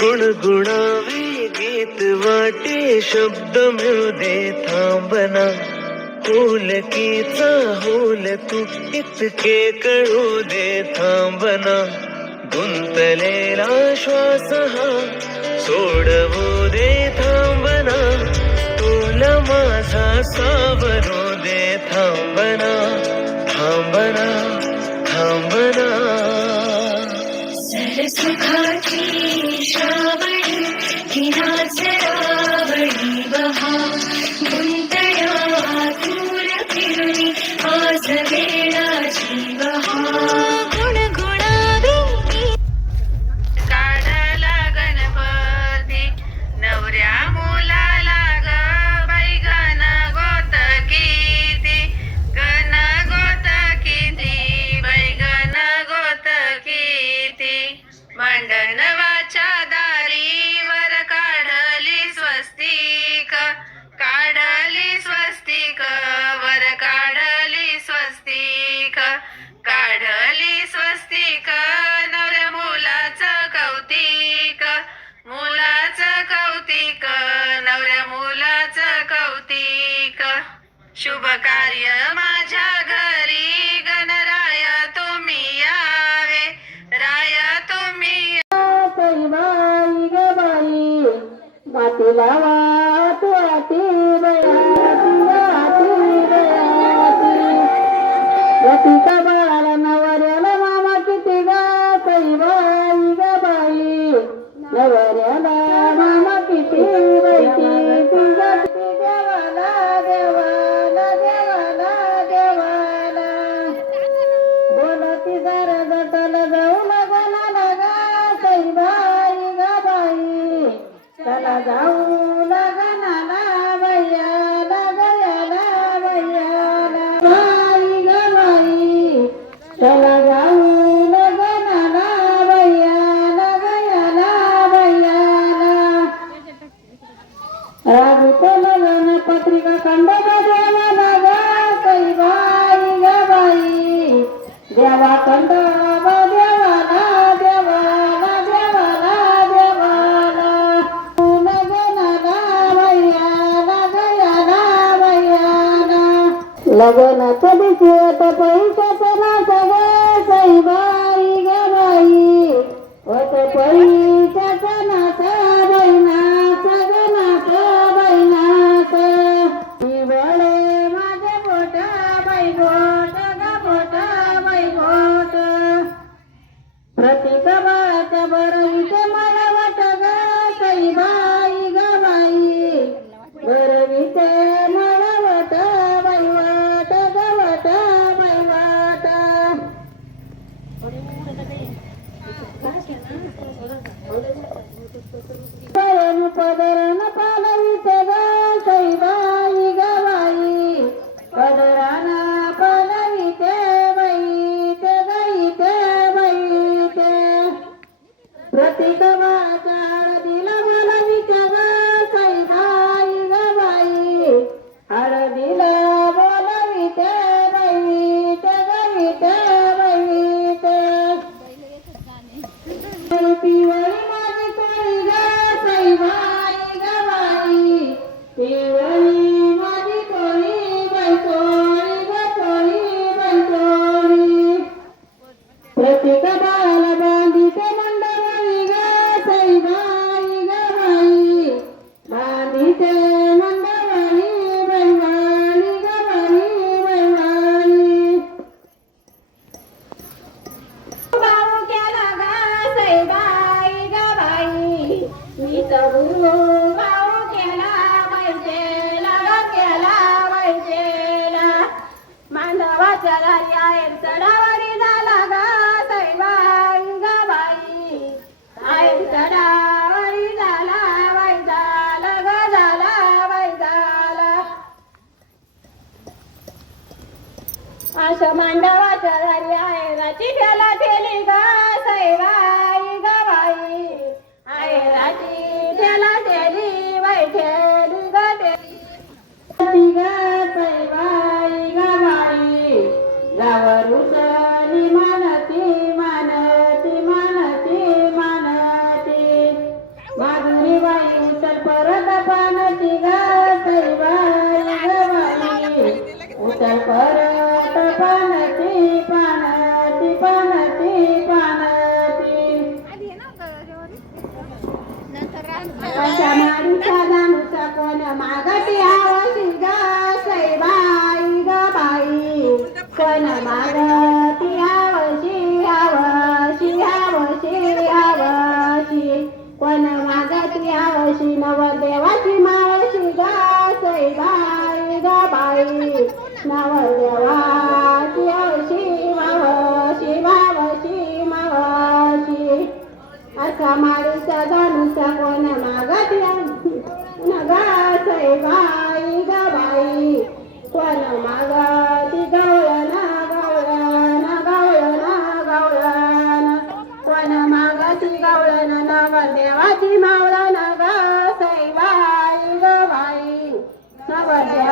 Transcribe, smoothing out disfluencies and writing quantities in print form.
गुणगुणावे गीत वाटे शब्द मिळू दे थांबना होलकीचा होल तू इतके कळू दे थांबना गुंतलेला श्वास हा सोडवू दे थांबना तुला माझा सावरू दे थांबना थांबना थांबना सरसुखाची श्रावणी किनाच रावणी बहा गुंतया आतुर फिरुनी आज वेळाची बहा काढला गणपती नवऱ्या मुलाला ग बाई गण गोत किती बाई गण गोत किती मंडनवाच्या दारीवर काढली स्वस्तिक वर काढली स्वस्तिक नवऱ्या मुलाचं कौतिक शुभ कार्य माझ्या घरी गणराय तुम्ही यावे बाई ग बाई मातीला वाट वाटी बयाती रतिका बाळाला नवऱ्याला मामा किती गा बाई ग बाई नवऱ्याला मामा किती बाई किती देवाला देवाला देवाला देवाला बोलती जरा जटला जाऊ लगनाला गा बाई ग बाई चला जाऊ लगनाला बैयाला गयाला बैयाला बाई ग बाई चला जाऊ लगनाला बैयाला गयाला बैयाला राजूत लगन पत्रिका खंडोबा देवाला गा बाई ग बाई देवा खंडोबा देवाला देवाला देवाला देवाला लगनाला बैयाला गयाला बैयाला लगनाच्या दिवशी आता पैशाचं नाच ग बाई ग बाई होत पैशाचं नाच बैनाच ग नाच बैनाच निवळे माझे बोट बाई बोट ग बोट बाई बोट प्रतिकबाच्या बरवीचे मला वाट ग बाई ग बाई बरवीचे मला वाट बाई वाट ग वाट बाई वाट पदरन पालवीचे ग बाई ग बाई पदरान पालवीचे बाई ते गाई ते बाई ते प्रतिकबाच्या हळदीला मला विचार बाई ग बाई हळदीला बोलविते बाई ते गाई ते बाई ते पिवळी माझी कोळी ग बाई ग बाई पिवळी माझी कोळी बाई कोळी ग कोळी बाई कोळी प्रत्येक बाळाला बांधीचे मंडवळी ग बाई ग बाई बांधीचे मंडवळी बैवाळी ग बाई बैवाळी भाऊ केला ग बाई ग बाई मी तर भाऊ केला बैजेला ग केला बैजेला मांडवाच्या दारी आहे चढावरी झाला ग बाई ग बाई आहे चढावरी झाला बाई झाला ग झाला बाई झाला अशा मांडवाच्या दारी आहे राची ठेला ठेली ग बाई ग बाई आहे राची ठेला ठेली बाई ठेली ग ठेली ग बाई ग बाई गावरुसली मानती मानती मानती मानती माळशी नवरदेवाची माळशी गा सईबाई गा बाई नवरदेवाची हौशी मावशी मावशी मावशी असा माळीचा दानुसा कोण मागत नगा सईबाई गा बाई कोण मागती गवळण गवळण गवळण गवळण कोण मागती गवळण नवरदेवाची मावळण ग सईबाई ग बाई नवरदेव